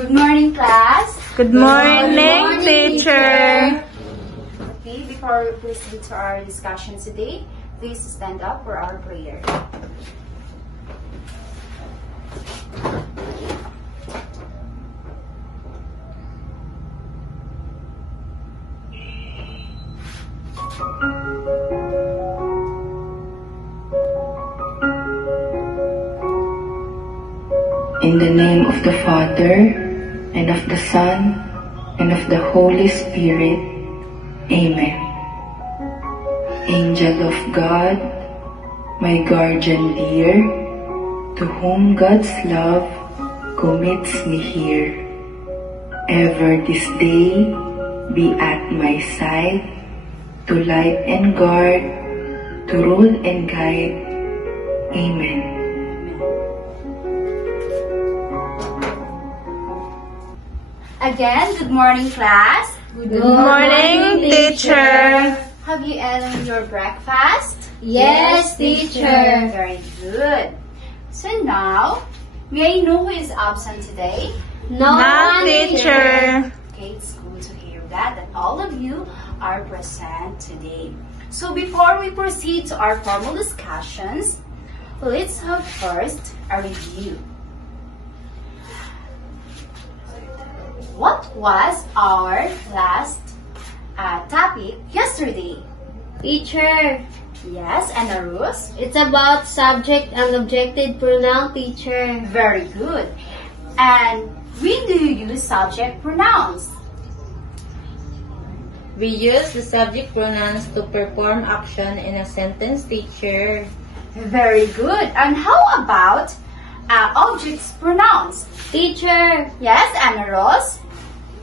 Good morning, class. Good morning, teacher. Okay, before we proceed to our discussion today, please stand up for our prayer. In the name of the Father, and of the Son, and of the Holy Spirit. Amen. Angel of God, my guardian dear, to whom God's love commits me here, ever this day be at my side, to light and guard, to rule and guide. Amen. Again, good morning, class. Good morning, teacher. Have you eaten your breakfast? Yes, teacher. Very good. So now, may I know who is absent today? No, teacher. Okay, it's good to hear that all of you are present today. So before we proceed to our formal discussions, let's have first a review. What was our last topic yesterday? Teacher, Yes, Anna Rose? it's about subject and objective pronoun, teacher. Very good. And when do you use subject pronouns? We use the subject pronouns to perform action in a sentence, teacher. Very good. And how about objects pronouns? Teacher, Yes, Anna Rose?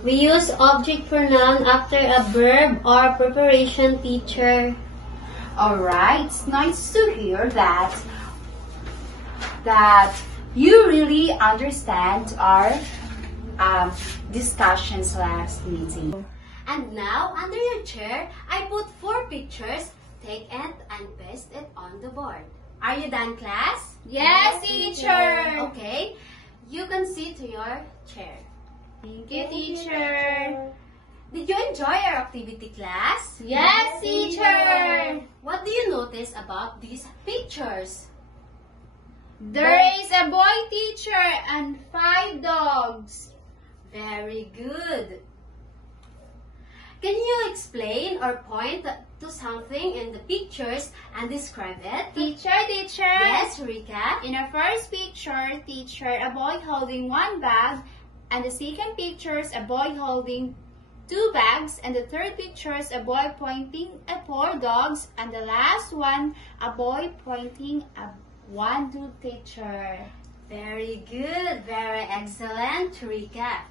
we use object pronoun after a verb or preparation, teacher. Alright, it's nice to hear that you really understand our discussions last meeting. And now, under your chair, I put 4 pictures. Take it and paste it on the board. Are you done, class? Yes, teacher. Okay, you can sit to your chair. Thank you, teacher. Did you enjoy our activity, class? Yes, teacher. What do you notice about these pictures? There is a boy, teacher, and 5 dogs. Very good. Can you explain or point to something in the pictures and describe it? Teacher. Yes, Rika. In the first picture, teacher, a boy holding 1 bag, and the second picture is a boy holding 2 bags, and the third picture is a boy pointing at 4 dogs, and the last one, a boy pointing at 1 dog, teacher. Very good. Very excellent, Rika.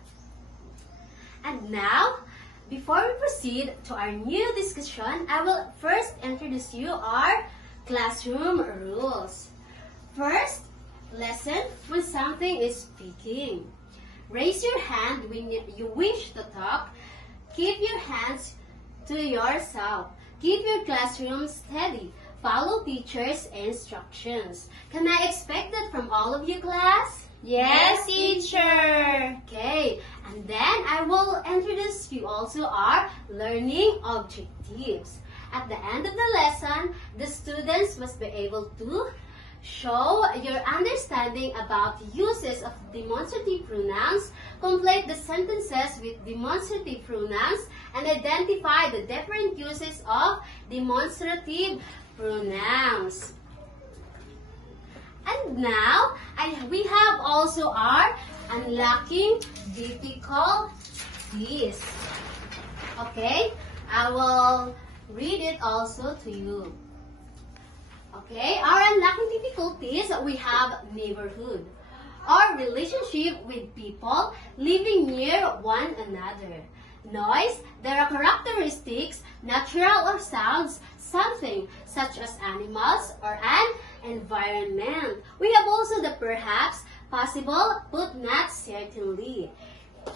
And now, before we proceed to our new discussion, I will first introduce you our classroom rules. First, listen when something is speaking. Raise your hand when you wish to talk. Keep your hands to yourself. Keep your classroom steady. Follow teacher's instructions. Can I expect that from all of you, class? Yes, teacher. Okay, and then I will introduce you also our learning objectives. At the end of the lesson, the students must be able to show your understanding about the uses of demonstrative pronouns, complete the sentences with demonstrative pronouns, and identify the different uses of demonstrative pronouns. And now, we have also our unlocking difficulties. Okay, I will read it also to you. Okay, our unlocking difficulties, we have neighborhood, or relationship with people living near one another. Noise, there are characteristics, natural or sounds, something such as animals or an environment. We have also the perhaps, possible, but not certainly.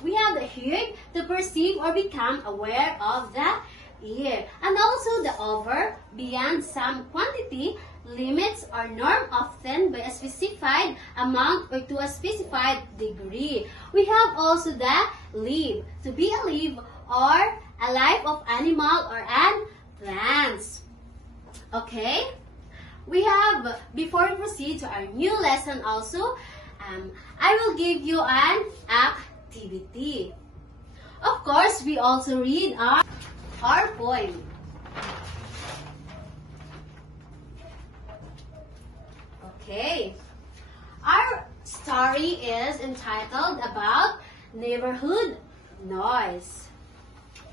We have the hearing, to perceive or become aware of the ear. And also the over, beyond some quantity, limits or norm often by a specified amount or to a specified degree. We have also the leaf, to be a leaf or a life of animal or an plants. Okay? We have, before we proceed to our new lesson also, I will give you an activity. Of course, we also read our poem. Okay. Our story is entitled about neighborhood noise.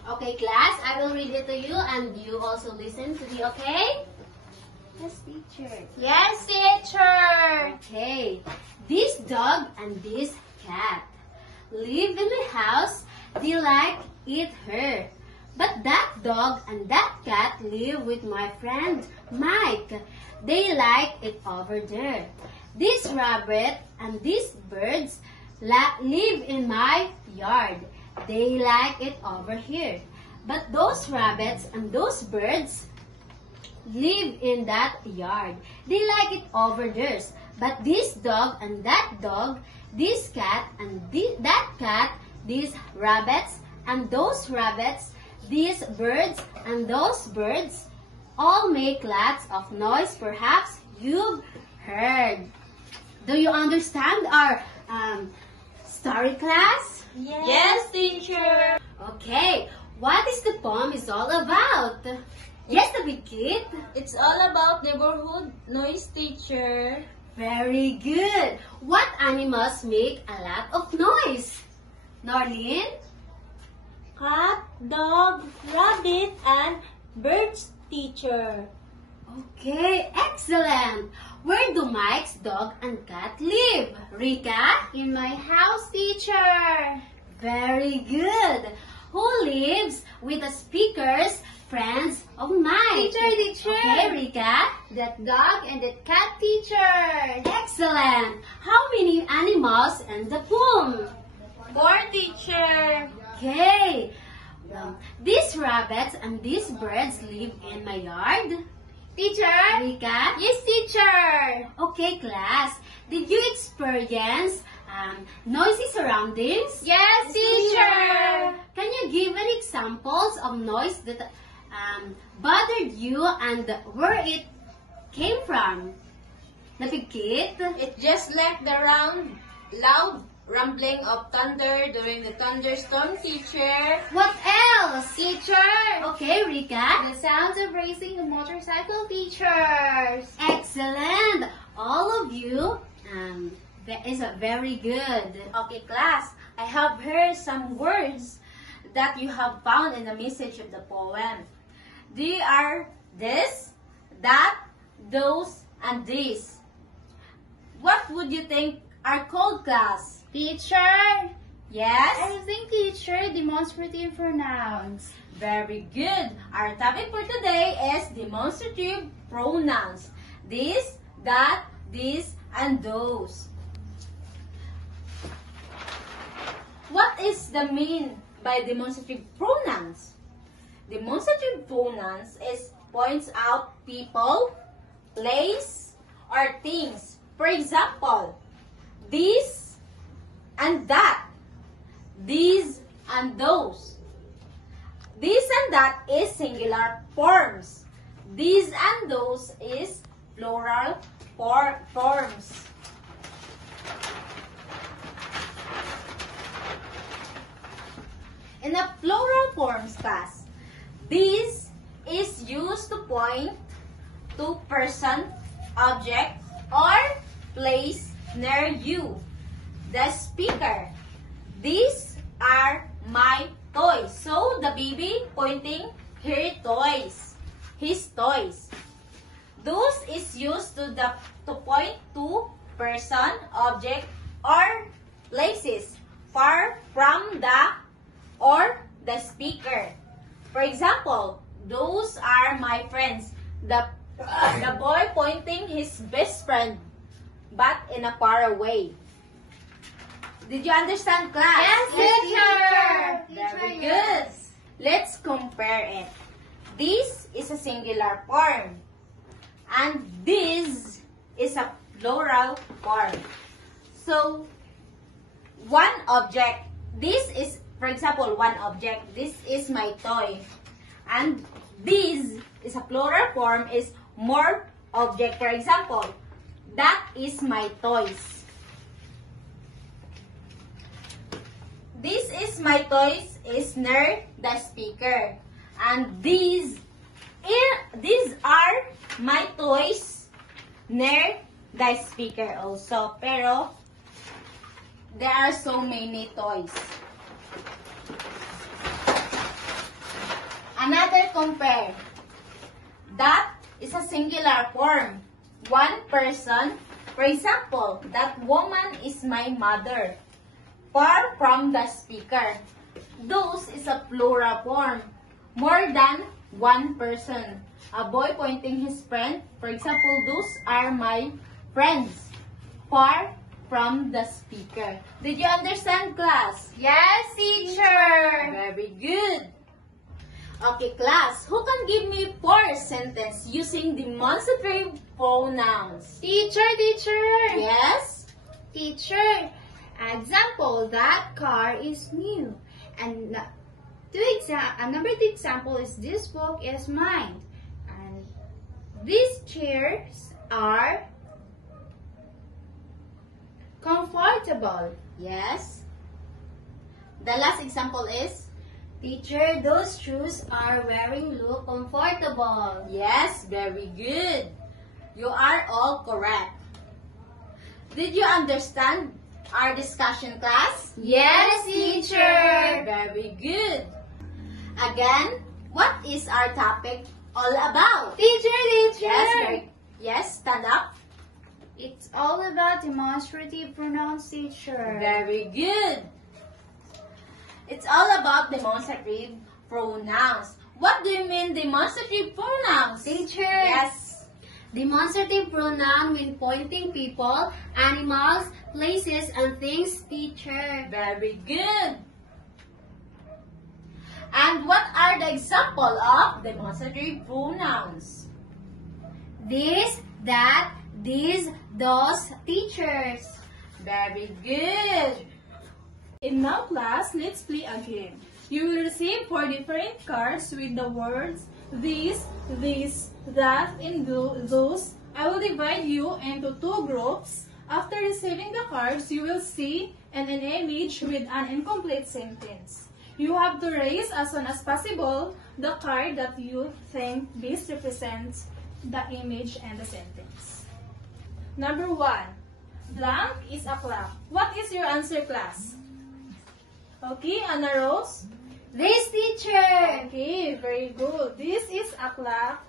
Okay, class, I will read it to you and you also listen to me, okay? Yes, teacher. Yes, teacher. Okay. This dog and this cat live in my house. They like eat her. But that dog and that cat live with my friend Mike. They like it over there. This rabbit and these birds live in my yard. They like it over here. But those rabbits and those birds live in that yard. They like it over theirs. But this dog and that dog, this cat and that cat, these rabbits and those rabbits, these birds and those birds, all make lots of noise. Perhaps you've heard. Do you understand our story, class? Yes, teacher. Okay, what is the poem is all about? Yes, the big kid. It's all about neighborhood noise, teacher. Very good. What animals make a lot of noise? Norlene? Cat, dog, rabbit, and birds, teacher. Okay, excellent. Where do Mike's dog and cat live? Rika? In my house, teacher. Very good. Who lives with the speakers, friends of Mike? Teacher. Okay, Rika. That dog and that cat, teacher. Excellent. How many animals in the poem? 4, teacher. Okay. These rabbits and these birds live in my yard. Teacher. Rika? Yes, teacher. Okay, class. Did you experience noisy surroundings? Yes, teacher. Can you give any examples of noise that bothered you and where it came from? The big kid? It just like the loud rumbling of thunder during the thunderstorm, teacher. What else? Teacher. Okay, Rika. The sounds of racing a motorcycle, teachers. Excellent. All of you is very good. Okay, class. I have heard some words that you have found in the message of the poem. They are this, that, those, and these. What would you think are called, class? Teacher. Yes? I think, teacher, demonstrative pronouns. Very good. Our topic for today is demonstrative pronouns. This, that, these, and those. What is the mean by demonstrative pronouns? Demonstrative pronouns points out people, place, or things. For example, this and that, these and those. This and that is singular forms. These and those is plural forms. In a plural forms class, this is used to point to person, object, or place near you. The speaker. These are my toys. So the baby pointing her toys. His toys. Those is used to point to person, object, or places far from the speaker. For example, those are my friends. The boy pointing his best friend, but in a far away. Did you understand, class? Yes, teacher. Very good. Let's compare it. this is a singular form. And this is a plural form. So, one object, this is, for example, one object, this is my toy. And this is a plural form, is more object. For example, that is my toys. This is my toys is near the speaker. And these are my toys near the speaker also. Pero, there are so many toys. Another compare. That is a singular form. One person. For example, that woman is my mother. Far from the speaker. Those is a plural form. More than one person. A boy pointing his friend. For example, those are my friends. Far from the speaker. Did you understand, class? Yes, teacher. Very good. Okay, class. Who can give me 4 sentences using demonstrative pronouns? Teacher. Yes? Teacher. Example, that car is new. And number 2 example is this book is mine. And these chairs are comfortable. Yes. The last example is? Teacher, those shoes are wearing look comfortable. Yes, very good. You are all correct. Did you understand our discussion, class? Yes, teacher. Very good. Again, what is our topic all about? Teacher. Yes, stand up. It's all about demonstrative pronouns, teacher. Very good. It's all about demonstrative pronouns. What do you mean demonstrative pronouns? Teacher. Yes. Demonstrative pronoun when pointing people, animals, places, and things, teacher. Very good. And what are the example of demonstrative pronouns? This, that, these, those, teachers. Very good. And now, class, let's play a game. You will receive 4 different cards with the words this, that, and those. I will divide you into 2 groups. After receiving the cards, you will see an image with an incomplete sentence. You have to raise as soon as possible the card that you think best represents the image and the sentence. Number 1. Blank is a clock. What is your answer, class? Okay, Anna Rose? This, teacher. Okay, very good. This is a clock.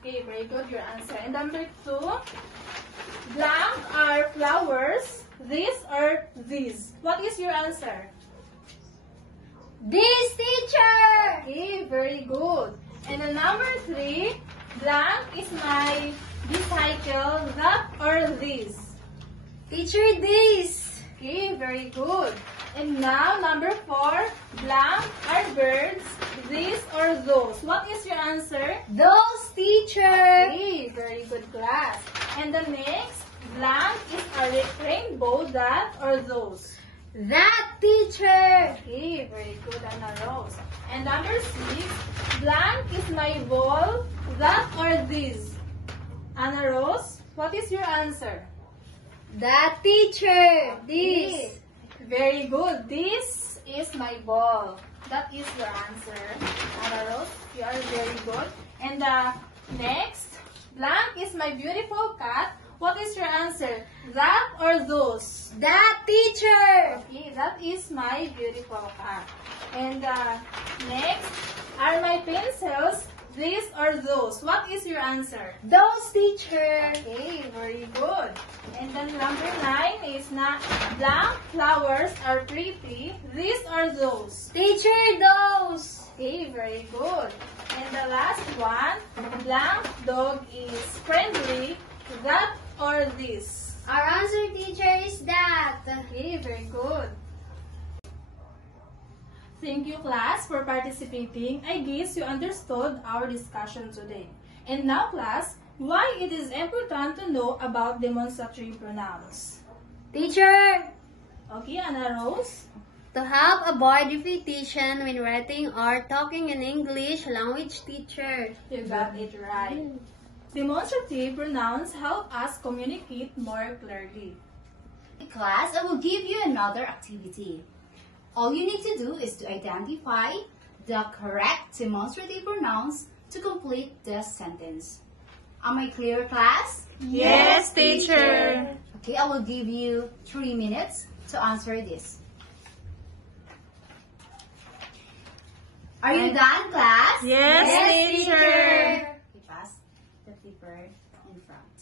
Okay, very good, your answer. And number 2, blank are flowers. These are these. What is your answer? This, teacher. Okay, very good. And the number 3, blank is my bicycle. That or this. Teacher, this. Okay, very good. And now, number 4, blank are birds. These or those. What is your answer? Those, teacher. Okay, very good, class. And the next, blank is a rainbow. That or those. That, teacher. Okay, very good, Anna Rose. And number 6, blank is my ball. That or this. Anna Rose, what is your answer? That, teacher. This. Very good. This is my ball. That is your answer. Anna Rose, you are very good. And the next, blank is my beautiful cat. What is your answer? That or those? That, teacher. Okay, that is my beautiful cat. And next are my pencils. These or those? What is your answer? Those, teacher. Okay, very good. And then number 9 is na blank flowers are pretty. These are those. Teacher, those. Okay, very good. And the last one, blank dog is friendly. That or this. Our answer, teacher, is that. Okay, very good. Thank you, class, for participating. I guess you understood our discussion today. And now, class, why it is important to know about demonstrative pronouns. Teacher, Okay, Anna Rose? to help avoid repetition when writing or talking in English language, teacher. You got it right. Demonstrative pronouns help us communicate more clearly. Class, I will give you another activity. All you need to do is to identify the correct demonstrative pronouns to complete the sentence. Am I clear, class? Yes, teacher. Okay, I will give you 3 minutes to answer this. Are you done, class? Yes, teacher. Okay, pass the paper in front.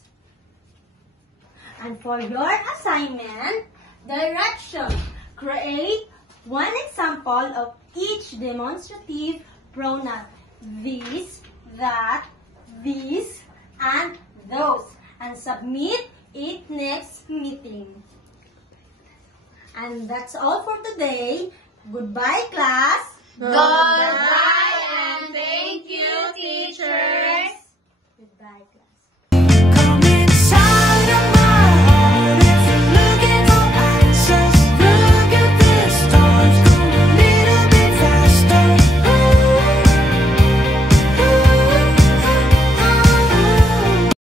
And for your assignment, direction. Create one example of each demonstrative pronoun. This, that, these, and those. And submit it next meeting. And that's all for today. Goodbye, class. Goodbye.